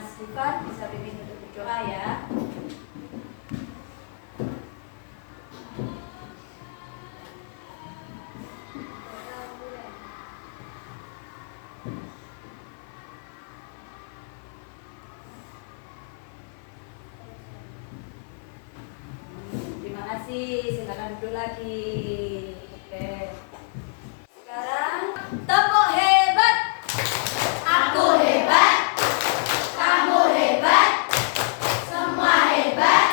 Mas Difat bisa pimpin untuk berdoa ya. Terima kasih, silakan duduk lagi. Oke. Sekarang tepuk hebat. Aku hebat. Kamu hebat. Semua hebat.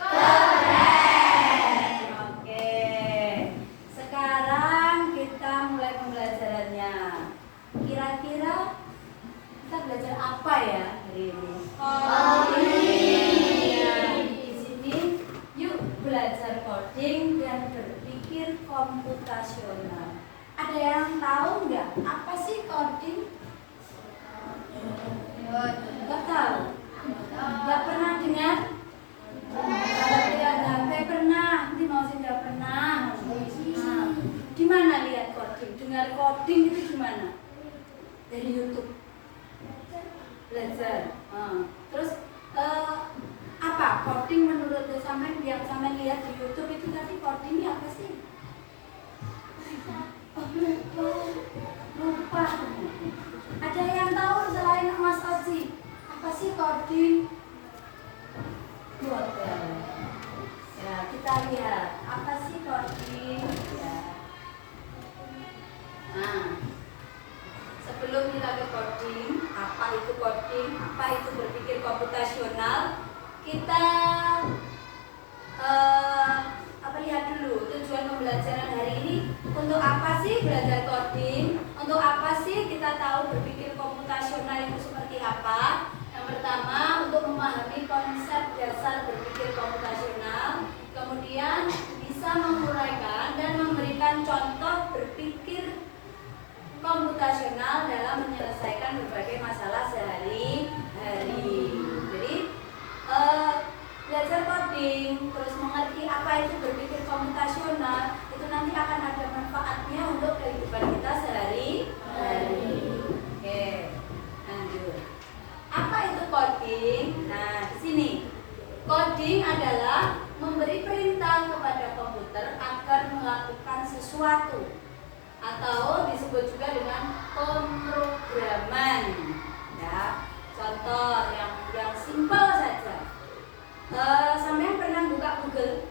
Keren. Oke. Sekarang kita mulai pembelajarannya. Kira-kira kita belajar apa ya hari ini? Belajar coding dan berpikir komputasional. Ada yang tahu nggak apa sih coding? Nggak tahu? Nggak pernah dengar? Kalau tidak ada pernah, nanti mau sih nggak pernah. Nah, di mana lihat coding? Dengar coding itu gimana? Dari YouTube. Belajar. Terus apa coding menurut sampean yang sampean lihat di YouTube itu tadi codingnya apa sih? Lupa. Ada yang tahu selain Mas Oji? Apa sih coding? Ya, kita lihat apa sih coding? Ya. Nah, sebelum kita ke coding, apa itu coding? Apa itu berpikir komputasional? Kita lihat dulu tujuan pembelajaran hari ini. Untuk apa sih belajar coding? Untuk apa sih kita tahu berpikir komputasional itu seperti apa? Yang pertama, untuk memahami konsep dasar berpikir komputasional, kemudian bisa menguraikan dan memberikan contoh berpikir komputasional dalam menyelesaikan berbagai masalah sehari-hari. Jadi belajar coding, terus mengerti apa itu berpikir komputasional, itu nanti akan ada manfaatnya untuk kehidupan kita sehari-hari. Oke, lanjut. Apa itu coding? Nah, di sini coding adalah memberi perintah kepada komputer agar melakukan sesuatu, atau disebut juga dengan pemrograman. Ya, contoh yang simpel saja. Sampean pernah buka Google?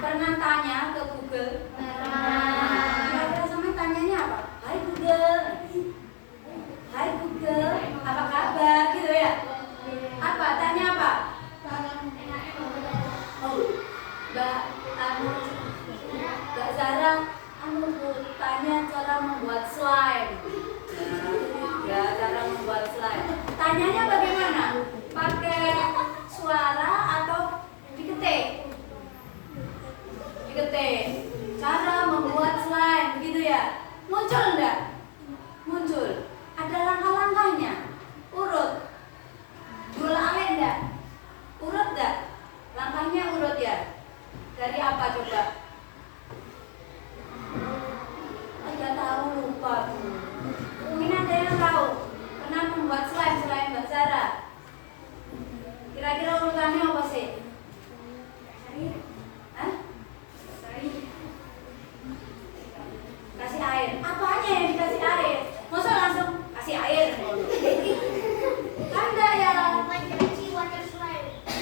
Pernah tanya ke Google? Kira-kira sampean tanyanya apa? Hai Google. Hai Google, apa kabar gitu ya? Apa? Tanya apa? Oh, Mbak Zara, tanya cara membuat slide. Ya, cara membuat slide. Tanyanya bagaimana? Pakai suara atau diketik? Diketik. Cara membuat slide, begitu ya? Muncul enggak? Muncul. Ada langkah-langkahnya. Urut. Dua alik enggak? Urut enggak? Langkahnya urut ya? Dari apa coba? Tidak tahu, lupa. Mungkin ada yang tahu. Pernah membuat slide selain Mbak Zara? Kira-kira urutannya apa sih? Hah? Kasih air. Apanya yang dikasih air? Masa langsung kasih air? Kan enggak ya?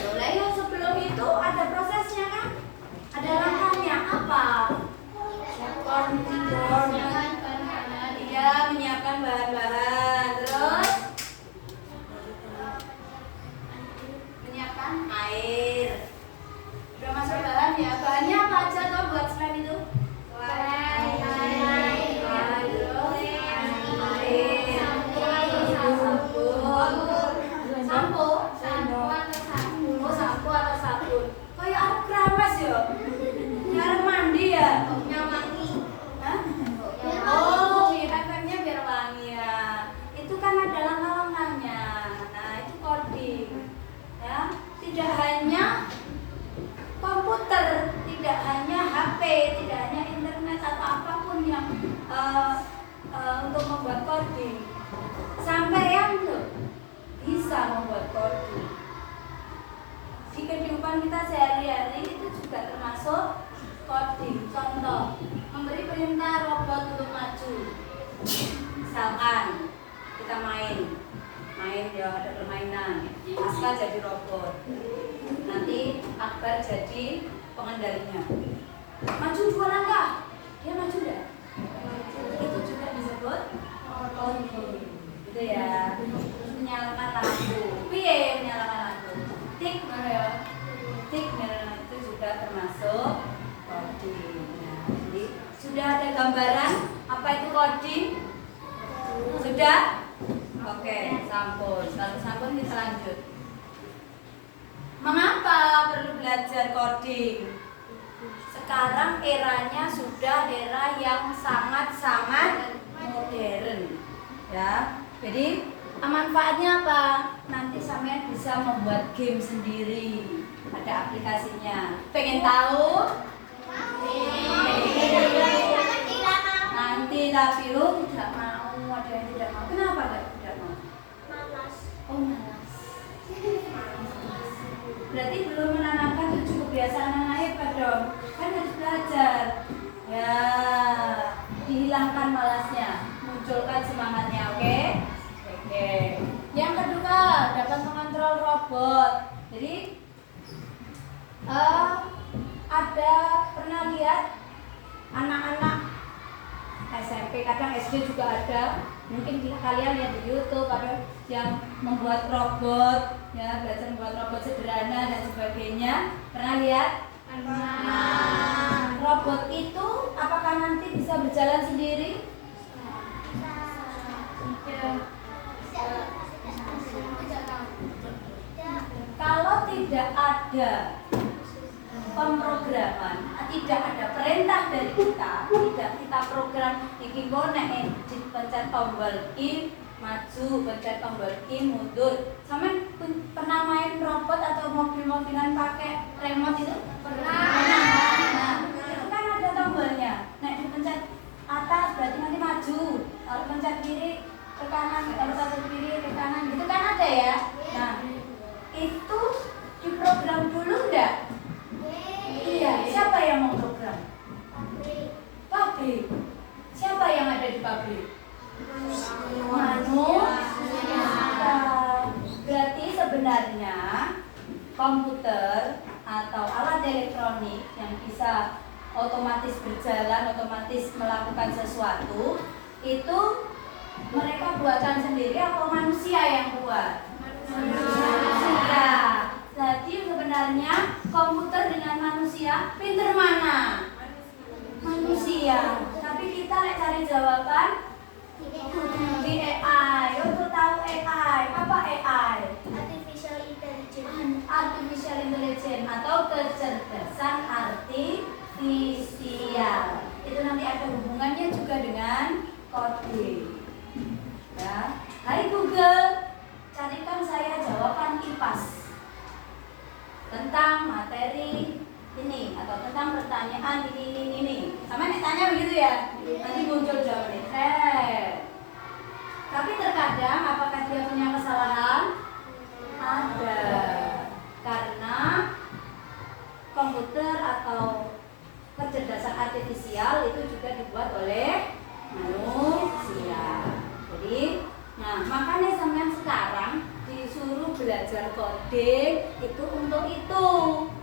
Boleh ya, sebelum itu ada prosesnya kan? Ada langkahnya apa? Iya, menyiapkan bahan-bahan. Terus menyiapkan air. Udah masuk bahan ya? Bahannya apa aja tuh buat slime itu? Sampo atau sabun. Kayak aku keramas ya? Nyarep mandi ya? Hah? Oh, efeknya biar wangi ya. jadi robot. Nanti Akbar jadi pengendalinya. Maju 2 langkah. Dia maju enggak? Itu juga disebut kontrol. Gitu ya. Menyalakan lampu. Piye menyalakan lampu? Tik mana ya? Tik itu juga termasuk coding. Nah, jadi sudah ada gambaran apa itu coding? Sudah? Oke, sampun. Kalau sampun kita lanjut. Mengapa perlu belajar coding? Sekarang eranya sudah era yang sangat-sangat modern. Ya. Jadi manfaatnya apa? Nanti sampean bisa membuat game sendiri. Ada aplikasinya. Pengen tahu? Nanti tapi lu tidak mau, ada yang tidak mau. Kenapa tidak mau? Malas. Oh, malas. Berarti belum menanamkan 7 kebiasaan anak hebat dong. Kan harus belajar. Ya, dihilangkan malasnya, munculkan semangatnya, oke? Oke. Yang kedua, dapat mengontrol robot. Jadi ada pernah lihat anak-anak SMP, kadang SD juga ada. Mungkin kalian lihat di YouTube ada yang membuat robot, ya belajar membuat robot sederhana dan sebagainya. Pernah lihat? Nah, robot itu apakah nanti bisa berjalan sendiri? Kalau tidak ada pemrograman, tidak ada perintah dari kita, tidak kita program iki nek dipencet tombol I maju, pencet tombol I mundur. Sama pernah main robot atau mobil-mobilan pakai remote itu? Pernah. Nah, itu kan ada tombolnya. Nek dipencet atas berarti nanti maju. Kalau pencet kiri ke kanan, kalau pencet kiri ke kanan, gitu kan ada ya. Nah, itu diprogram dulu enggak? Iya, siapa yang mau program? Pabrik. Siapa yang ada di pabrik? Manusia. Berarti sebenarnya komputer atau alat elektronik yang bisa otomatis berjalan, otomatis melakukan sesuatu, itu mereka buatan sendiri atau manusia yang buat? Manusia. Jadi sebenarnya komputer dengan manusia pinter mana? Manusia. Tapi kita cari jawaban di AI. Untuk tahu AI, apa AI? Artificial intelligence. Artificial intelligence atau kecerdasan artifisial. Itu nanti ada hubungannya juga dengan coding. Ya. Hai Google, carikan saya jawaban IPAS tentang materi ini atau tentang pertanyaan ini. Sama nek tanya begitu ya, nanti muncul jawabannya. Tapi terkadang apakah dia punya kesalahan? Ada, karena komputer atau kecerdasan artifisial itu juga dibuat oleh manusia. Jadi, nah makanya sampean sekarang disuruh belajar coding itu untuk itu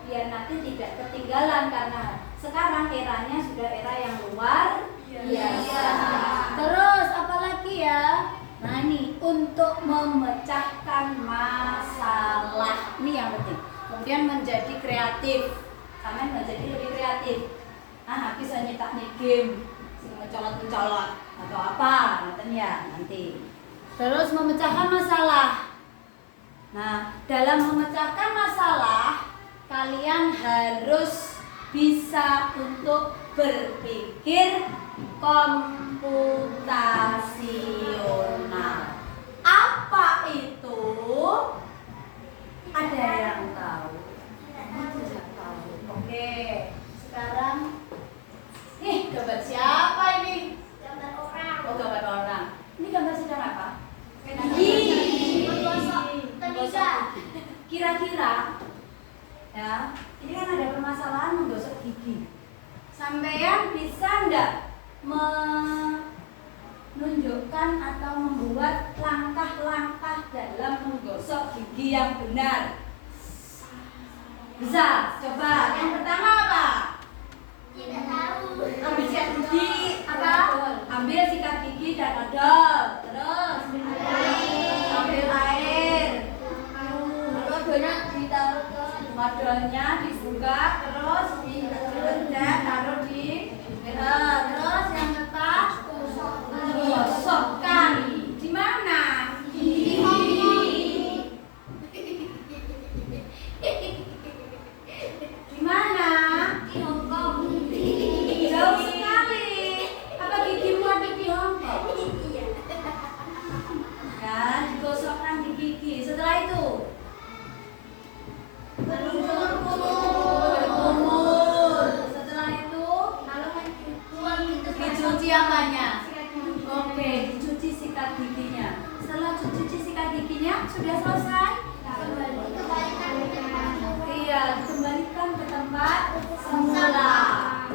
biar nanti tidak ketinggalan, karena sekarang eranya sudah era yang luar biasa. Terus apalagi ya? Nah ini untuk memecahkan masalah, ini yang penting. Kemudian menjadi kreatif, sampean menjadi lebih kreatif. Nah bisa nyetak nih game, mencolot-mencolot atau apa, nanti. Terus memecahkan masalah. Nah, dalam memecahkan masalah, kalian harus bisa untuk berpikir komputasional. Apa itu? Ada yang tahu? Tidak tahu. Oke, sekarang nih gambar siapa ini? Gambar orang. Oh, gambar orang. Ini gambar sedang apa? Kira-kira ya, ini kan ada permasalahan menggosok gigi. Sampean bisa enggak menunjukkan atau membuat langkah-langkah dalam menggosok gigi gigi yang benar? Bisa. Coba yang pertama apa? Tidak tahu. Ambil sikat gigi apa? Ambil sikat gigi dan odol. Terus ambil air. Lalu odolnya ditaruh ke odolnya, dibuka, terus dipencet, taruh di terus yang keempat gosokkan. Di mana? Di mana? Di Hong Kong. Jauh sekali. Apa gigimu ada di Hong Kong? Iya. Kan digosokkan di gigi. Setelah itu kumur. Setelah itu dicuci apanya? Oke, dicuci sikat giginya. Setelah cuci sikat giginya sudah selesai. Iya, dikembalikan ke tempat semula.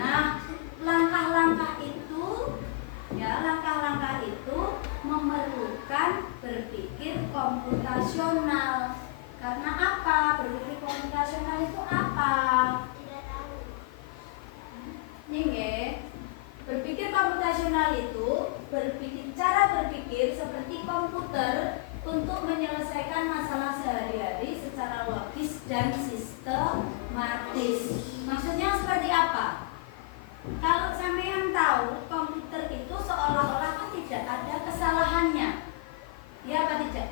Nah, langkah-langkah itu memerlukan berpikir komputasional. Karena apa? Berpikir komputasional itu apa? Tidak tahu. Ini nggih. Berpikir komputasional itu cara berpikir seperti komputer untuk menyelesaikan masalah sehari-hari secara logis dan sistematis. Maksudnya seperti apa? Kalau sampean tahu komputer itu seolah-olah kan tidak ada kesalahannya. Ya apa tidak?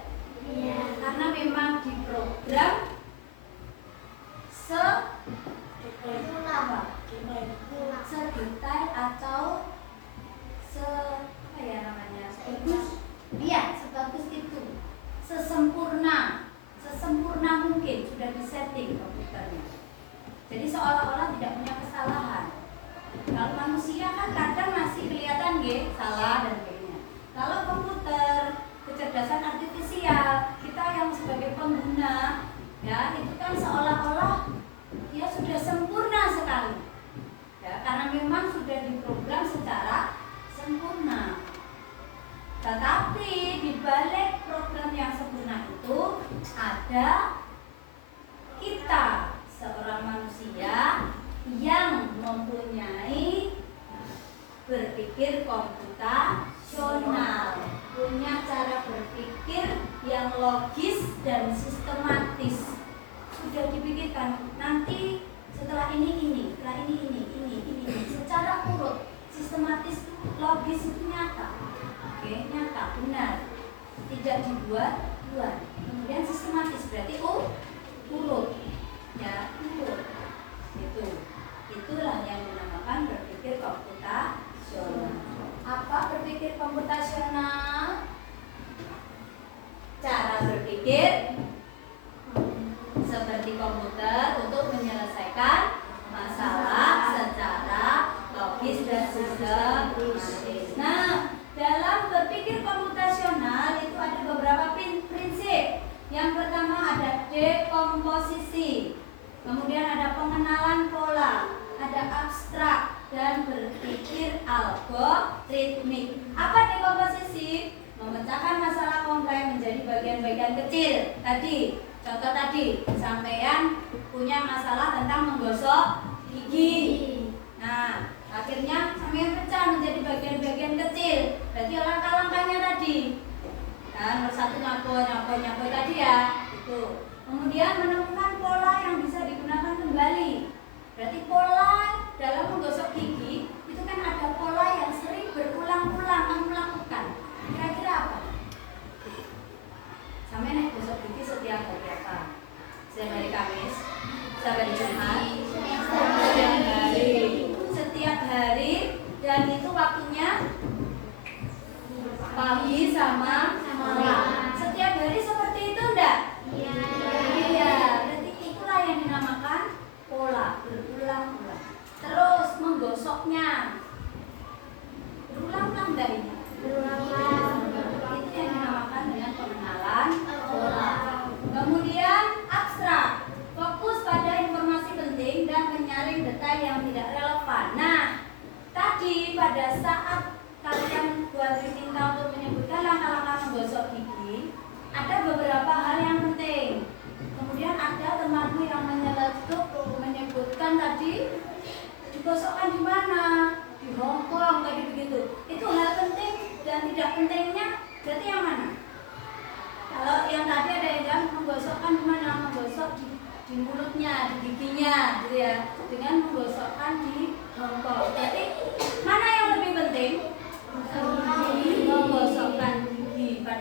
Iya. Karena memang diprogram sedetail atau sebagus itu, sesempurna mungkin sudah disetting komputernya. Jadi seolah-olah tidak punya kesalahan. Kalau manusia kan kadang masih kelihatan salah dan sebagainya. Kalau komputer, kecerdasan artifisial, kita yang sebagai pengguna, ya itu kan seolah-olah dia sudah sempurna sekali. Ya, karena memang sudah diprogram secara sempurna. Tetapi di balik program yang sempurna itu ada kita, seorang manusia yang mempunyai berpikir komputasional, punya cara berpikir yang logis dan sistematis. Sudah dipikirkan nanti setelah ini, setelah ini, secara urut, sistematis, logis itu nyata. Oke, nyata, benar. Tidak dibuat-buat. Kemudian sistematis berarti urut. Ya, urut. Itulah yang dinamakan berpikir komputasional. Apa berpikir komputasional? Cara berpikir seperti komputer untuk menyelesaikan masalah secara logis dan sistematis. Nah, dalam berpikir komputasional itu ada beberapa prinsip. Yang pertama ada dekomposisi, kemudian ada pengenalan pola, ada abstrak, dan berpikir algoritmik. Apa dekomposisi? Memecahkan masalah kompleks menjadi bagian-bagian kecil. Contoh tadi, sampean punya masalah tentang menggosok gigi. Nah, akhirnya sampean pecah menjadi bagian-bagian kecil. Berarti langkah-langkahnya tadi. Kan bersatu nyapoy tadi ya. Itu. Kemudian menemukan pola yang bisa digunakan kembali. Berarti pola dalam menggosok gigi itu kan ada pola yang sering berulang-ulang kamu lakukan. Kira-kira apa? Sampai naik gosok gigi setiap hari apa? Setiap hari Kamis, setiap hari Jumat, setiap hari, dan itu waktunya pagi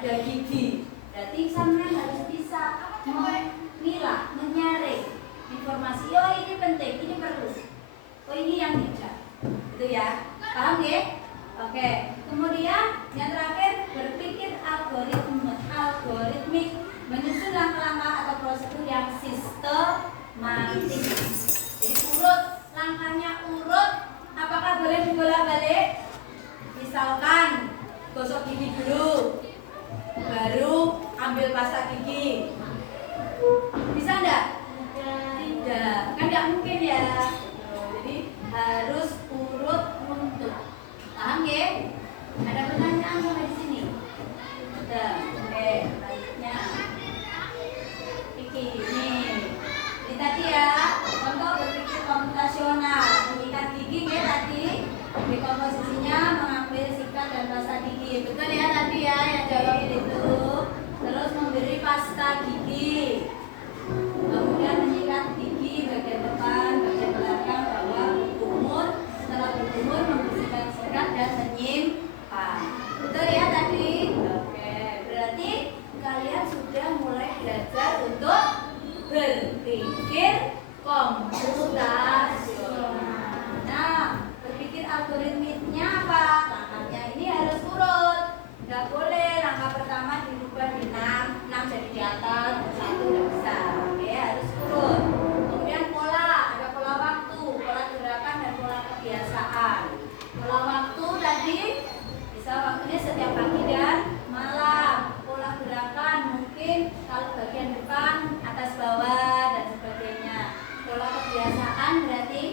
ada gigi. Berarti sampean harus bisa memilah, menyaring informasi. Oh ini penting, ini perlu. Oh ini yang tidak. Itu ya. Paham ya? Oke. Kemudian yang terakhir berpikir algoritmik, menyusun langkah-langkah atau prosedur yang sistematis. Jadi urut, langkahnya urut. Apakah boleh dibolak-balik? Misalkan gosok gigi dulu, baru ambil pasta gigi. Bisa enggak? Tidak, kan enggak mungkin ya. Jadi harus urut runtut. Paham ya? Ada pertanyaan sampai di sini? Ada. Oke, selanjutnya. Iki, nih. Ini tadi ya, contoh berpikir komputasional, mengikat gigi ya tadi. Di komposisinya mengambil sikat dan pasta gigi. Betul ya tadi ya yang jawabin itu. Terus memberi pasta gigi. Kemudian menyikat gigi bagian depan, bagian belakang, bawah, berkumur. Setelah berkumur membersihkan sikat dan menyimpan. Betul ya tadi? Oke, berarti kalian sudah mulai belajar untuk berpikir komputasional. Nah, berpikir algoritmiknya apa? Langkahnya ini harus urut. Nggak boleh langkah pertama dirubah di 6 jadi di atas, 1 nggak bisa. Oke, harus urut. Kemudian pola, ada pola waktu, pola gerakan dan pola kebiasaan. Pola waktu tadi bisa waktunya setiap pagi dan malam. Pola gerakan mungkin kalau bagian depan, atas bawah dan sebagainya. Pola kebiasaan berarti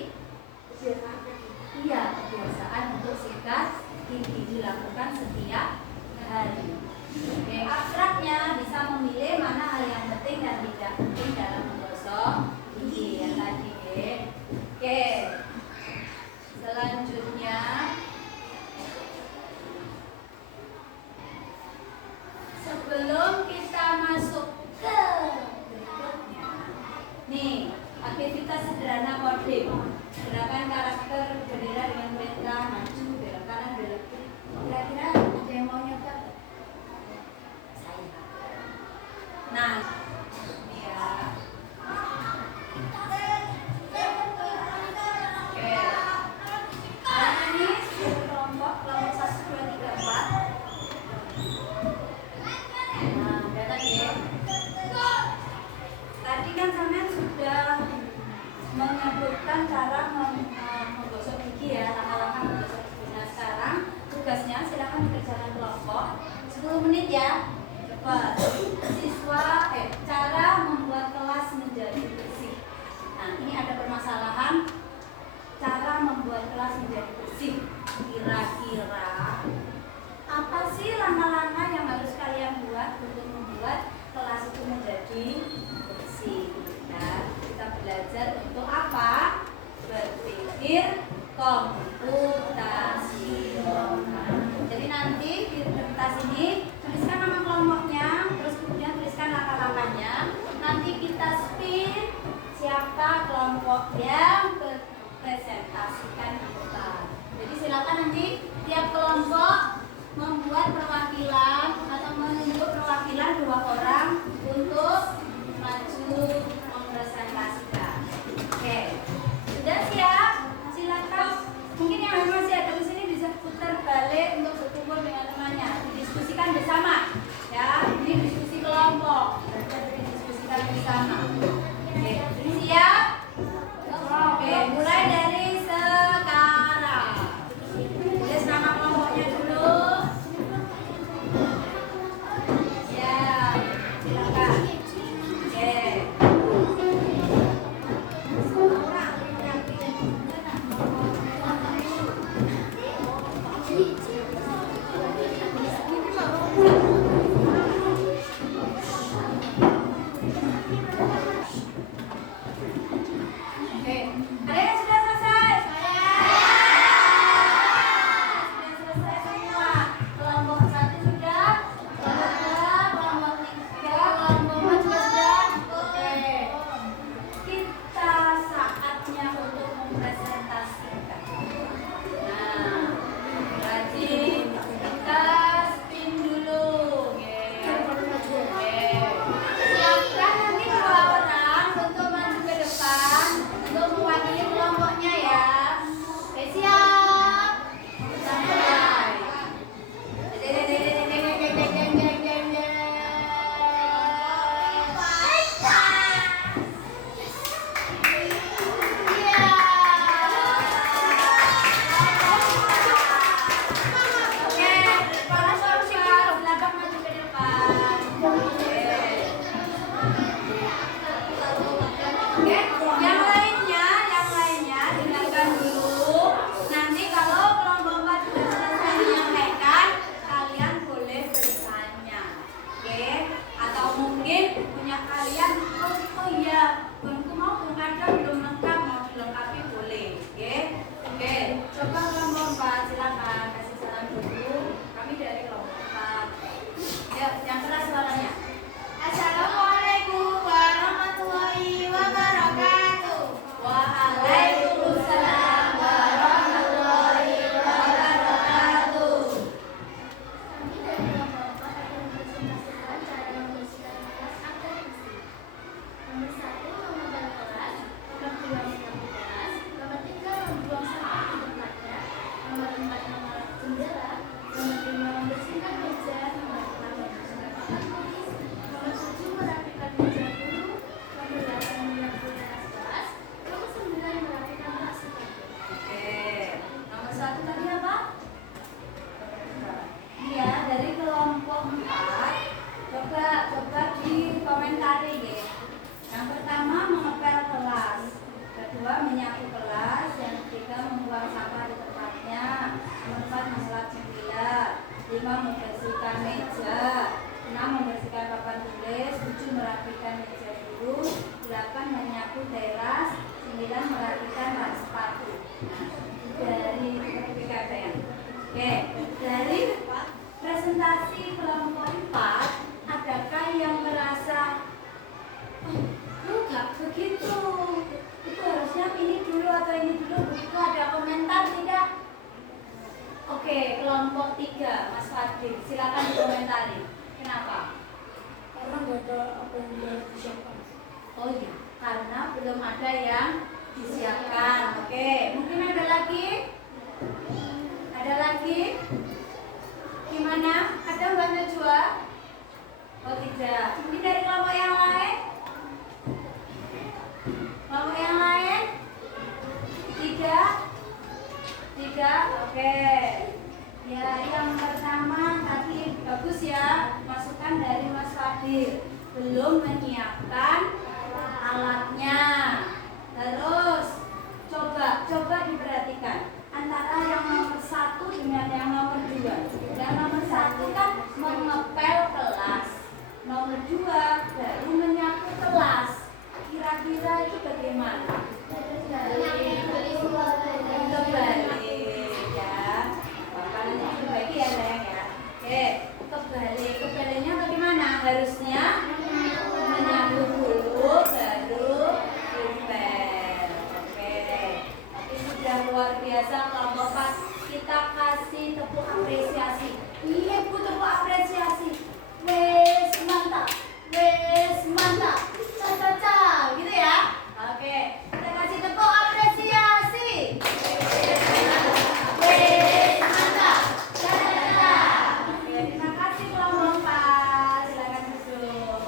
iya, kebiasaan untuk sikat gigi dilakukan setiap hari. Oke, abstraknya bisa memilih mana hal yang penting dan tidak penting dalam menggosok gigi yang tadi. Oke, selanjutnya sebelum kita masuk ke berikutnya, nih aktivitas sederhana coding. Gerakan karakter bendera dengan perintah maju, belok kanan, belok kiri. Kira-kira ada yang mau nyoba? Saya. Nah, ya. Oke. Hari ini kelompok 1, 2, 3, 4. Nah, udah tadi ya. Tadi kan sampean sudah menyebutkan cara menggosok gigi ya, langkah-langkah menggosok gigi. Nah sekarang tugasnya silakan dikerjakan kelompok 10 menit ya. Cepat. Cara membuat kelas menjadi bersih. Nah ini ada permasalahan cara membuat kelas menjadi bersih. Kira-kira apa sih langkah-langkah yang harus kalian buat untuk membuat kelas itu menjadi bersih? Nah, kita belajar untuk apa? Berpikir komputasional. Jadi nanti di kertas ini tuliskan nama kelompoknya, terus kemudian tuliskan langkah-langkahnya. Nanti kita spin siapa kelompok yang presentasikan di depan. Jadi silakan nanti tiap kelompok membuat perwakilan Nomor 7 merapikan meja dulu. Nomor 8 menyapu tas. Nomor 9 merapikan tas sepatu. Oke. Nomor 1 tadi apa? Iya, dari kelompok 4. Coba dikomentari ya. Yang pertama mengepel kelas, kedua menyapu kelas, yang ketiga membuang sampah di tempatnya, nomor 4 mengelap jendela, 5 membersihkan meja, 6 membersihkan papan tulis, 7 merapikan meja guru, 8 menyapu teras, 9 merapikan rak sepatu. Dari PKBM. Oke, dari presentasi kelompok 4, adakah yang merasa enggak begitu, itu harusnya ini dulu atau ini dulu, begitu? Ada komentar tidak? Oke, kelompok 3 Mas Fadil, silakan dikomentari. Kenapa? Karena nggak ada apa yang harus disiapkan. Oh iya, karena belum ada yang disiapkan. Oke, mungkin ada lagi? Ada lagi? Gimana? Ada Mbak Najwa? Oh tidak. Mungkin dari kelompok yang lain? Kelompok yang lain? Tidak? Tidak? Oke. Ya, yang pertama tadi bagus ya, masukan dari Mas Fadil. Belum menyiapkan alatnya. Terus coba diperhatikan antara yang nomor 1 dengan yang nomor 2. Yang nomor 1 kan mengepel kelas, nomor 2 baru menyapu kelas. Kira-kira itu bagaimana? Kebalik ya. Bapak nanti perbaiki ya sayang ya. Oke, kebaliknya bagaimana? Harusnya menyapu dulu baru prepare. Oke. Tapi sudah luar biasa kelompok 4. Kita kasih tepuk apresiasi. Iya Bu, tepuk apresiasi. Wes mantap. Wes mantap. Caca gitu ya. Oke, kita kasih tepuk apresiasi. Wes mantap. Caca. Oke, terima kasih kelompok 4. Silakan duduk.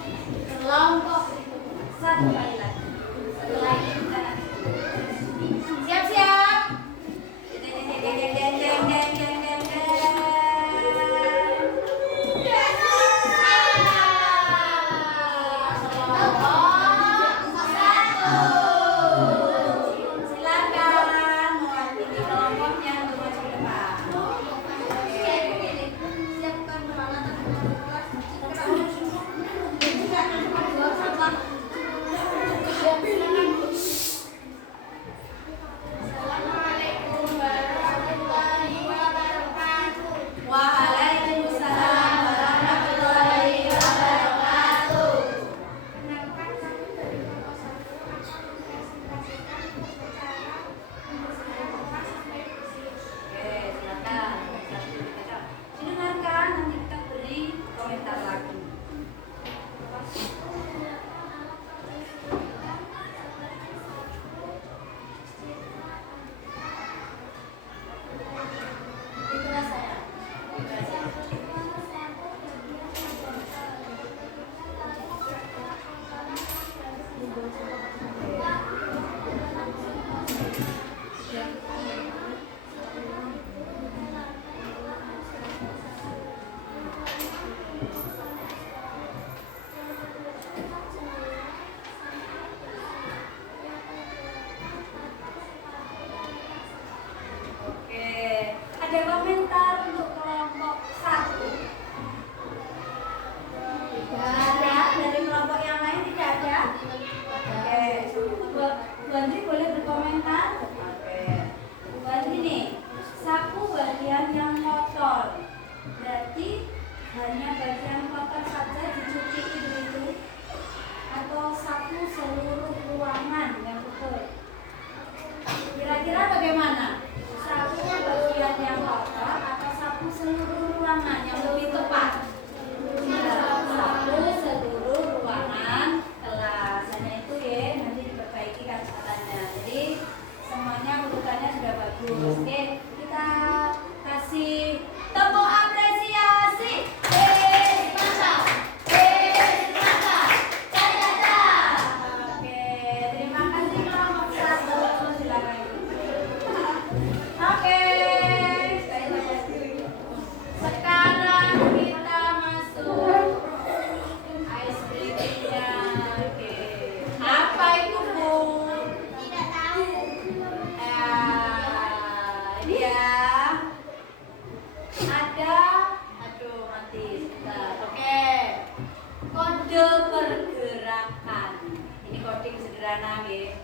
sederhana nggih.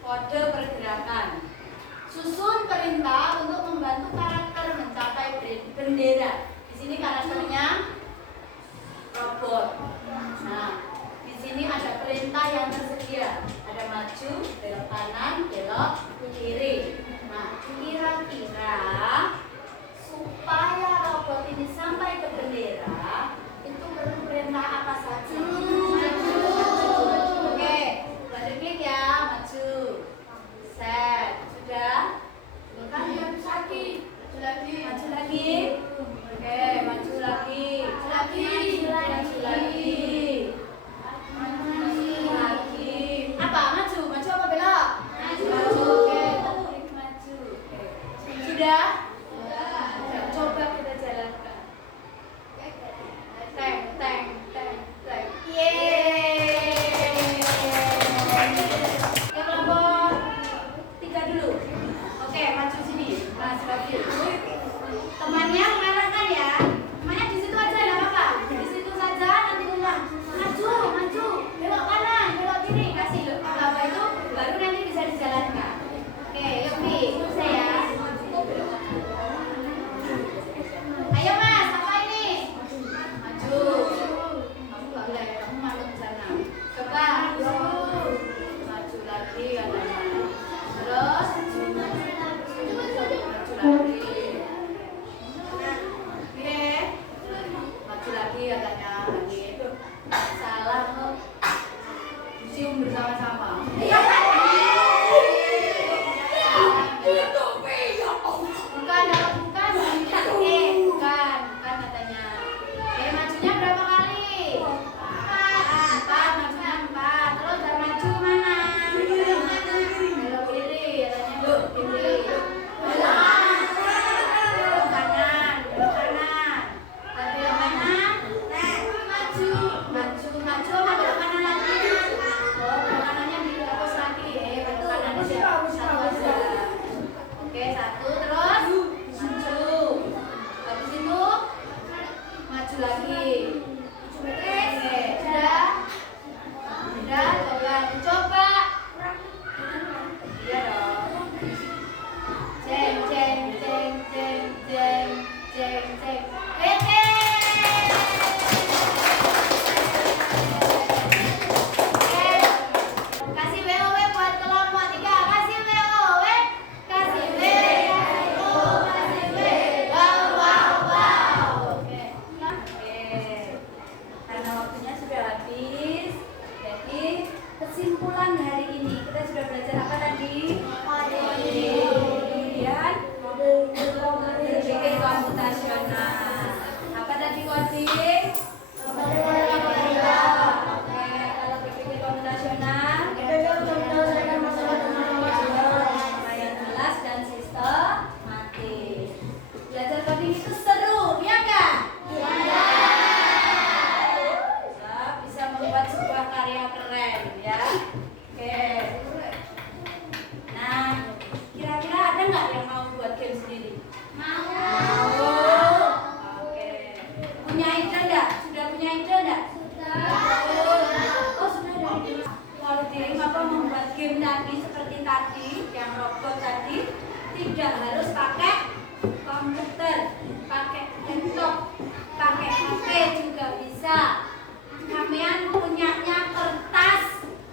Kode pergerakan. Susun perintah untuk membantu karakter mencapai bendera. Di sini karakternya robot. Nah, di sini ada perintah yang tersedia. Ada maju, belok kanan, belok kiri. Nah, kira-kira supaya robot ini sampai ke bendera itu perlu perintah apa saja? Maju. Oke, balik klik ya, maju. Set, sudah? Bukan lagi. Maju lagi. Oke, maju lagi. Maju lagi. Apa? Maju apa belok? Maju. Oke, klik maju. Sudah? Coba kita jalankan. Teng. Yeay. Yang kelompok 3 dulu. Oke, maju sini. Mas Raffi. Temannya mengarahkan ya. Temannya di situ aja, enggak apa-apa. Di situ saja nanti ulang. Maju. Belok kanan, belok kiri. Kasih apa itu baru nanti bisa dijalankan. Oke, yuk Pi, ikut saya. Ayo Mas, apa ini? Maju. Kamu nggak boleh, kamu malu di sana. Coba. Maju lagi katanya. Terus. Maju lagi. Oke. Maju lagi katanya lagi. Salah kok. Cium bersama-sama. Bukan katanya. Majunya berapa kali? 4. Majunya 4. Terus udah maju mana? Belok kiri, katanya belok kiri. Belok kanan. Belok kanan. Maju apa belok kanan lagi? Oh, belok kanannya dihapus lagi. Belok kanan satu aja. Oke, 1 terus maju. Habis itu maju lagi. Oke, sudah, coba. Iya dong. Jeng. Kasih WOW buat kelompok 3. Kasih WOW. Kasih W. Wow. Oke. Karena waktunya sudah habis. Jadi kesimpulan hari ini kita sudah belajar apa tadi? Kemudian berpikir komputasional. Apa tadi coding? Oke, kalau berpikir komputasional lumayan jelas dan sistematis. Belajar coding itu seru, ya enggak? Iya. Bisa membuat sebuah karya keren, ya. Oke. Nah, kira-kira ada nggak yang mau buat game sendiri? Mau. Oke. Punya ide enggak? Sudah punya ide enggak? Oh, sudah ada ide. Coding atau membuat game tadi seperti tadi, yang robot tadi, tidak harus pakai komputer, pakai laptop, pakai HP juga bisa. Kalian punyanya kertas,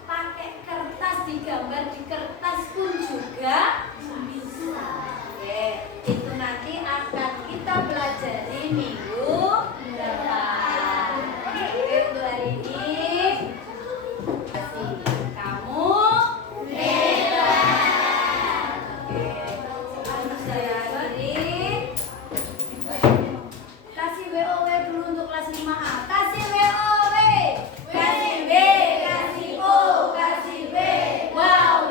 pakai kertas digambar di kertas pun juga bisa. Oke, itu nanti akan kita pelajari minggu depan. Oke, untuk hari ini kasih kamu hebat. Oke, sebelum saya akhiri, kasih WOW dulu untuk kelas 5A. Kasih WOW. Kasih B, kasih O, kasih B. Wow.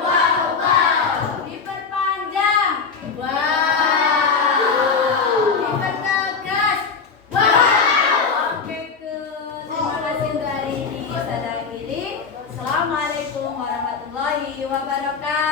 Diperpanjang. Wow. Dipertegas. Wow. Oke, terima kasih untuk hari ini. Saya akhiri. Assalamualaikum warahmatullahi wabarakatuh.